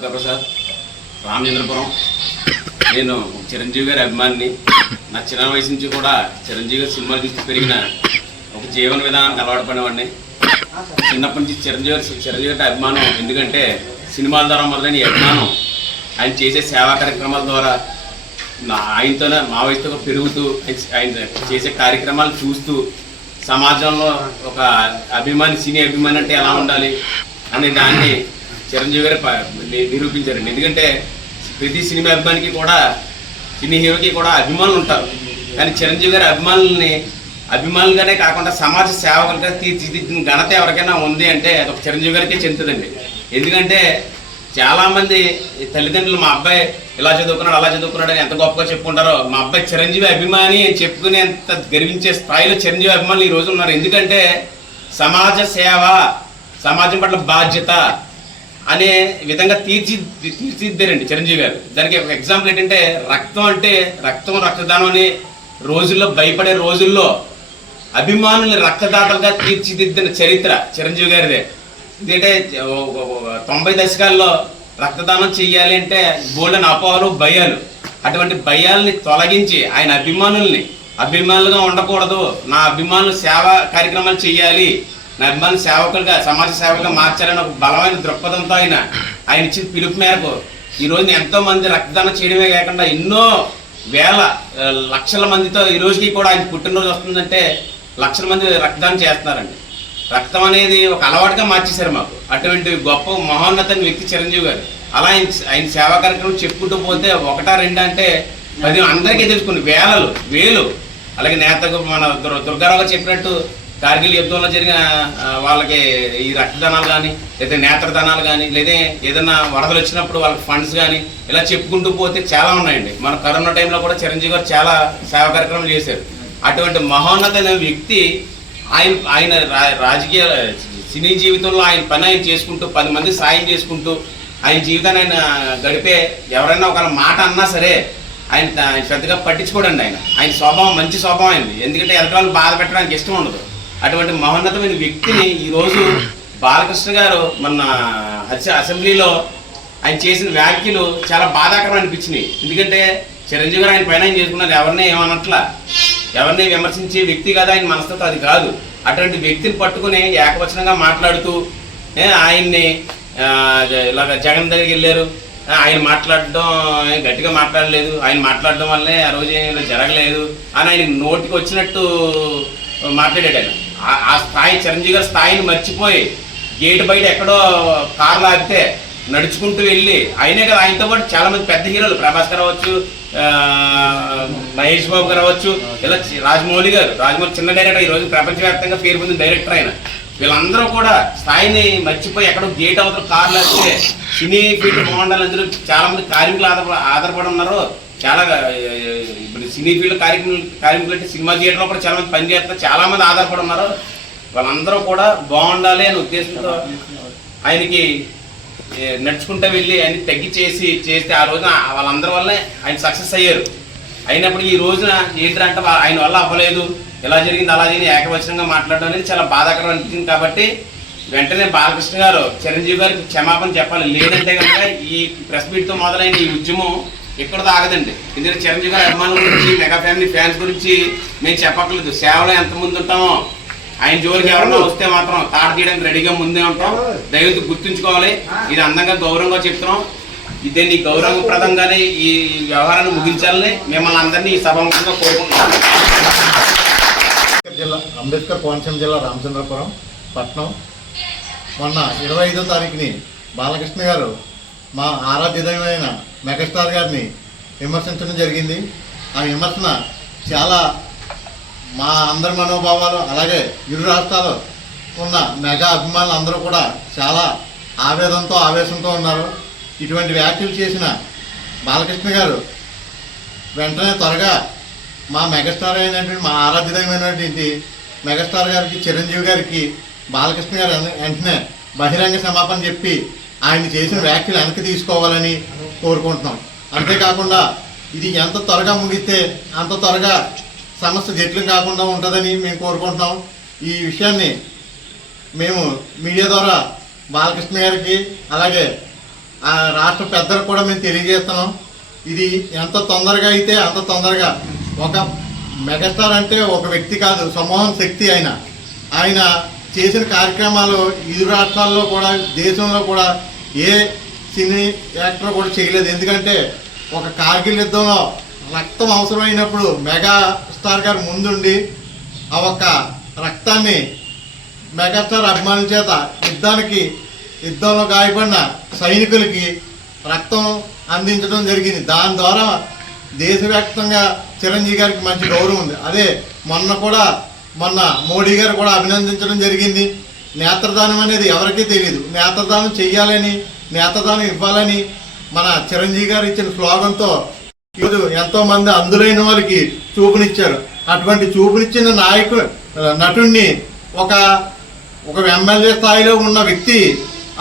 ప్రసాద్ రామచంద్రపురం. నేను చిరంజీవి గారి అభిమానిని. నా చిన్న వయసు నుంచి కూడా చిరంజీవి గారి సినిమాలు చూసి పెరిగిన ఒక జీవన విధానానికి అలవాటు పడినవాడిని. చిన్నప్పటి నుంచి చిరంజీవి చిరంజీవి గారి అభిమానం ఎందుకంటే సినిమాల ద్వారా మొదలైన అభిమానం ఆయన చేసే సేవా కార్యక్రమాల ద్వారా నా ఆయనతోనే మా వయసుతో పెరుగుతూ ఆయన చేసే కార్యక్రమాలు చూస్తూ సమాజంలో ఒక అభిమాని సినీ అభిమాని అంటే ఎలా ఉండాలి అనే దాన్ని చిరంజీవి గారు నిరూపించారండి. ఎందుకంటే ప్రతి సినిమా అభిమానికి కూడా సినీ హీరోకి కూడా అభిమానులు ఉంటారు. కానీ చిరంజీవి గారి అభిమానుల్ని అభిమానులుగానే కాకుండా సమాజ సేవకులుగా తీర్చిదిద్దిన ఘనత ఎవరికైనా ఉంది అంటే అది ఒక చిరంజీవి గారికే చెందుతుందండి. ఎందుకంటే చాలామంది తల్లిదండ్రులు మా అబ్బాయి ఇలా చదువుకున్నాడు అలా చదువుకున్నాడు అని ఎంత గొప్పగా చెప్పుకుంటారో మా అబ్బాయి చిరంజీవి అభిమాని అని చెప్పుకునేంత గర్వించే స్థాయిలో చిరంజీవి అభిమానులు ఈ రోజు ఉన్నారు. ఎందుకంటే సమాజ సేవ సమాజం పట్ల బాధ్యత అనే విధంగా తీర్చి తీర్చిదిద్దారండి చిరంజీవి గారు. దానికి ఎగ్జాంపుల్ ఏంటంటే రక్తం అంటే రక్తం రక్తదానం అనే రోజుల్లో భయపడే రోజుల్లో అభిమానుల్ని రక్తదాతలుగా తీర్చిదిద్దిన చరిత్ర చిరంజీవి గారిదే. ఎందుకంటే తొంభై దశకాల్లో రక్తదానం చెయ్యాలి అంటే బోల్డెన్ అపోహలు భయాలు. అటువంటి భయాల్ని తొలగించి ఆయన అభిమానుల్ని అభిమానులుగా ఉండకూడదు నా అభిమానులు సేవా కార్యక్రమాలు చేయాలి నా సేవకులుగా సమాజ సేవకులుగా మార్చాలని ఒక బలమైన దృక్పథంతో ఆయన ఆయన ఇచ్చిన పిలుపు మేరకు ఈ రోజు ఎంతో మంది రక్తదానం చేయడమే కాకుండా ఎన్నో వేల లక్షల మందితో ఈ రోజుకి కూడా ఆయన పుట్టినరోజు వస్తుందంటే లక్షల మంది రక్తదానం చేస్తున్నారండి. రక్తం అనేది ఒక అలవాటుగా మార్చేశారు మాకు. అటువంటి గొప్ప మహోన్నతని వ్యక్తి చిరంజీవి గారు. అలా ఆయన ఆయన సేవా కార్యక్రమం చెప్పుకుంటూ పోతే ఒకటా రెండు అంటే అది అందరికీ తెలుసుకుని వేలలు వేలు. అలాగే నేత మన దుర్- దుర్గారావు గారు చెప్పినట్టు కార్గిల్ యుద్ధంలో జరిగిన వాళ్ళకి ఈ రక్తదానాలు కానీ లేదా నేత్రదానాలు కానీ లేదా ఏదైనా వరదలు వచ్చినప్పుడు వాళ్ళకి ఫండ్స్ కానీ ఇలా చెప్పుకుంటూ పోతే చాలా ఉన్నాయండి. మన కరోనా టైంలో కూడా చిరంజీవి గారు చాలా సేవా కార్యక్రమాలు చేశారు. అటువంటి మహోన్నతమైన వ్యక్తి ఆయన ఆయన రా- రాజకీయ సినీ జీవితంలో ఆయన పని ఆయన చేసుకుంటూ పది మంది సాయం చేసుకుంటూ ఆయన జీవితాన్ని ఆయన గడిపే ఎవరైనా ఒక మాట అన్నా సరే ఆయన పెద్దగా పట్టించుకోడండి ఆయన. ఆయన స్వభావం మంచి స్వభావం అయింది ఎందుకంటే ఎలక్ట్రాన్ బాధ పెట్టడానికి ఇష్టం ఉండదు. అటువంటి మహోన్నతమైన వ్యక్తిని ఈరోజు బాలకృష్ణ గారు మన అసెంబ్లీలో ఆయన చేసిన వ్యాఖ్యలు చాలా బాధాకరం అనిపించినాయి. ఎందుకంటే చిరంజీవి గారు ఆయన పైన ఆయన చేసుకున్నారు ఎవరిని ఏమనట్లా? ఎవరిని విమర్శించే వ్యక్తి కదా ఆయన మనస్తత్వం అది కాదు. అటువంటి వ్యక్తిని పట్టుకుని ఏకవచనంగా మాట్లాడుతూ ఆయన్ని ఇలాగ జగన్ దగ్గరికి వెళ్ళారు. ఆయన మాట్లాడడం గట్టిగా మాట్లాడలేదు. ఆయన మాట్లాడడం వల్లే ఆ రోజు జరగలేదు అని ఆయన నోటికి వచ్చినట్టు మాట్లాడాడు ఆయన. ఆ- ఆ స్థాయి చిరంజీవి గారి స్థాయిని మర్చిపోయి గేట్ బయట ఎక్కడో కార్లు ఆపితే నడుచుకుంటూ వెళ్ళి అయినా కదా ఆయనతో పాటు చాలా మంది పెద్ద హీరోలు ప్రభాస్ గారు అవ్వచ్చు మహేష్ బాబు గారు అవ్వచ్చు ఇలా రాజమౌళి గారు రాజమౌళి చిన్న డైరెక్టర్ ఈ రోజు ప్రపంచవ్యాప్తంగా పేరు పొందిన డైరెక్టర్ ఆయన. వీళ్ళందరూ కూడా స్థాయిని మర్చిపోయి ఎక్కడో గేట్ అవతల కార్లు వస్తే సినీ ఫీల్డ్ బాగుండాలి అందరూ చాలా మంది కార్మికులు ఆధార ఆధారపడి ఉన్నారు. చాలా ఇప్పుడు సినీ ఫీల్డ్ కార్యక్రమం కార్మికులు అంటే సినిమా థియేటర్లో కూడా చాలా మంది పనిచేస్తారు చాలా మంది ఆధారపడి ఉన్నారు. వాళ్ళందరూ కూడా బాగుండాలి అనే ఉద్దేశంతో ఆయనకి నడుచుకుంటూ వెళ్ళి ఆయన తగ్గించేసి చేస్తే ఆ రోజున వాళ్ళందరి వల్లే ఆయన సక్సెస్ అయ్యారు. అయినప్పుడు ఈ రోజున ఏంటంటే ఆయన వల్ల అవ్వలేదు. ఎలా జరిగింది అలా జరిగింది ఏకవచనంగా మాట్లాడడం అనేది చాలా బాధాకరం అనిపించింది. కాబట్టి వెంటనే బాలకృష్ణ గారు చిరంజీవి గారికి క్షమాపణ చెప్పాలి. లేదంటే కనుక ఈ ప్రెస్ మీట్తో మొదలైన ఈ ఉద్యమం ఇక్కడ ఆగదండి. ఎందుకంటే చిరంజీవి గారి అభిమానుల గురించి మెగా ఫ్యామిలీ ఫ్యాన్స్ గురించి మేము చెప్పట్లేదు సేవలో ఎంతమంది ఉంటామో ఆయన జోలికి ఎవరన్నా వస్తే మాత్రం తాట తీయడానికి రెడీగా ముందే ఉంటాం. దయవతి గుర్తుంచుకోవాలి. ఇది అందంగా గౌరవంగా చెప్తున్నాం. ఇదే నీ గౌరవప్రదంగానే ఈ వ్యవహారాన్ని ముగించాలని మిమ్మల్ని అందరినీ ఈ సభాముఖంగా కోరుకుంటున్నాం. జిల్లా అంబేద్కర్ కోనసీమ జిల్లా రామచంద్రపురం పట్నం. మొన్న ఇరవై ఐదో తారీఖుని బాలకృష్ణ గారు మా ఆరాధ్యమైన మెగాస్టార్ గారిని విమర్శించడం జరిగింది. ఆ విమర్శన చాలా మా అందరి మనోభావాలు అలాగే ఇరు రాష్ట్రాలు ఉన్న మెగా అభిమానులు అందరూ కూడా చాలా ఆవేదనతో ఆవేశంతో ఉన్నారు. ఇటువంటి వ్యాఖ్యలు చేసిన బాలకృష్ణ గారు వెంటనే త్వరగా మా మెగాస్టార్ అయినటువంటి మా ఆరాధ్యమైనటువంటి మెగాస్టార్ గారికి చిరంజీవి గారికి బాలకృష్ణ గారు వెంటనే బహిరంగ క్షమాపణ చెప్పి ఆయన చేసిన వ్యాఖ్యలు వెనక్కి తీసుకోవాలని కోరుకుంటున్నాం. అంతేకాకుండా ఇది ఎంత త్వరగా ముగిస్తే అంత త్వరగా సమస్య జట్లు కాకుండా ఉంటుందని మేము కోరుకుంటున్నాం. ఈ విషయాన్ని మేము మీడియా ద్వారా బాలకృష్ణ గారికి అలాగే ఆ రాష్ట్ర పెద్దలకు కూడా మేము తెలియజేస్తున్నాం. ఇది ఎంత తొందరగా అయితే అంత తొందరగా ఒక మెగాస్టార్ అంటే ఒక వ్యక్తి కాదు సమూహం శక్తి ఆయన. ఆయన చేసిన కార్యక్రమాలు ఇరు రాష్ట్రాల్లో కూడా దేశంలో కూడా ఏ సినీ యాక్టర్ కూడా చేయలేదు. ఎందుకంటే ఒక కార్గిల్ యుద్ధంలో రక్తం అవసరమైనప్పుడు మెగా స్టార్ గారు ముందుండి ఆ ఒక్క రక్తాన్ని మెగాస్టార్ అభిమానుల చేత యుద్ధానికి యుద్ధంలో గాయపడిన సైనికులకి రక్తం అందించడం జరిగింది. దాని ద్వారా దేశవ్యాప్తంగా చిరంజీవి గారికి మంచి గౌరవం ఉంది. అదే మొన్న కూడా మొన్న మోడీ గారు కూడా అభినందించడం జరిగింది. నేత్రదానం అనేది ఎవరికీ తెలియదు నేత్రదానం చెయ్యాలని నేత్రదానం ఇవ్వాలని మన చిరంజీవి గారు ఇచ్చిన స్లోగన్తో ఈరోజు ఎంతోమంది అందులైన వాళ్ళకి చూపునిచ్చారు. అటువంటి చూపునిచ్చిన నాయకుడు నటుణ్ణి ఒక ఒక ఎమ్మెల్యే స్థాయిలో ఉన్న వ్యక్తి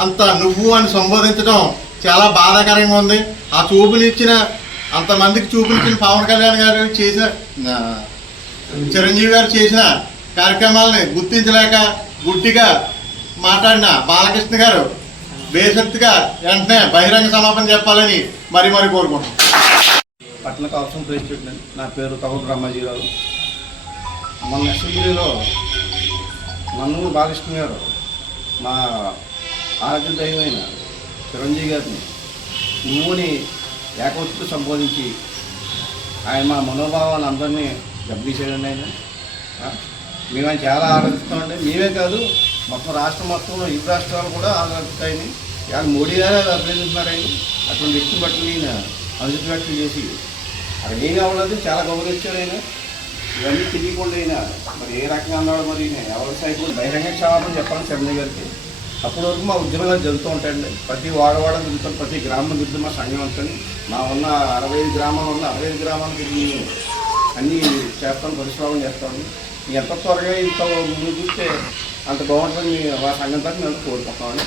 అంత నువ్వు అని సంబోధించడం చాలా బాధాకరంగా ఉంది. ఆ చూపునిచ్చిన అంతమందికి చూపునిచ్చిన పవన్ కళ్యాణ్ గారు చేసిన చిరంజీవి గారు చేసిన కార్యక్రమాలని గుర్తించలేక గుడ్డిగా మాట్లాడిన బాలకృష్ణ గారు బేసత్తుగా వెంటనే బహిరంగ సమాపన చెప్పాలని మరి మరి కోరుకుంటున్నాం. పట్టణ కౌన్సిల్ ప్రెసిడెంట్ నా పేరు తగుడు రామాజీరావు మొన్న అసెంబ్లీలో నన్ను బాలకృష్ణ గారు మా ఆరాధ్య దైవమైన చిరంజీవి గారిని నువ్వుని ఏకవచ్చుతో సంబోధించి ఆయన మా మనోభావాన్ని అందరినీ దెబ్బతీసాడండి ఆయన. మేము చాలా ఆనందిస్తామండి. మేమే కాదు మొత్తం రాష్ట్రం మొత్తంలో ఇరు రాష్ట్రాలు కూడా ఆరాధిస్తాయని ఇవాళ మోడీ గారే అభినందిస్తున్నారని అటువంటి వ్యక్తిని బట్టి నేను అనుచిత వ్యాఖ్యలు చేసి అక్కడ ఏం కావాలది చాలా గౌరవించాడు ఆయన. ఇవన్నీ తెలియకుండా అయినా మరి ఏ రకంగా అన్నాడు మరి ఎవరి సైడ్ బహిరంగ క్షమాపణ చెప్పాలని చెన్నై గారికి. అప్పటి వరకు మా ఉద్యమాలు జరుగుతూ ఉంటాయండి. ప్రతి వాడవాడ తిరుగుతాం ప్రతి గ్రామం తిరుగుతాం మా సంఘం ఉంటుంది మా ఉన్న అరవై ఐదు గ్రామాలు ఉన్న అరవై ఐదు గ్రామాలకి అన్నీ చేస్తాం పరిశ్రమం చేస్తాము ఎంత త్వరగా ఇంత ముందు చూస్తే అంత బాగుంటుంది మా సంఘం తరఫున మేము కోరుకుంటామని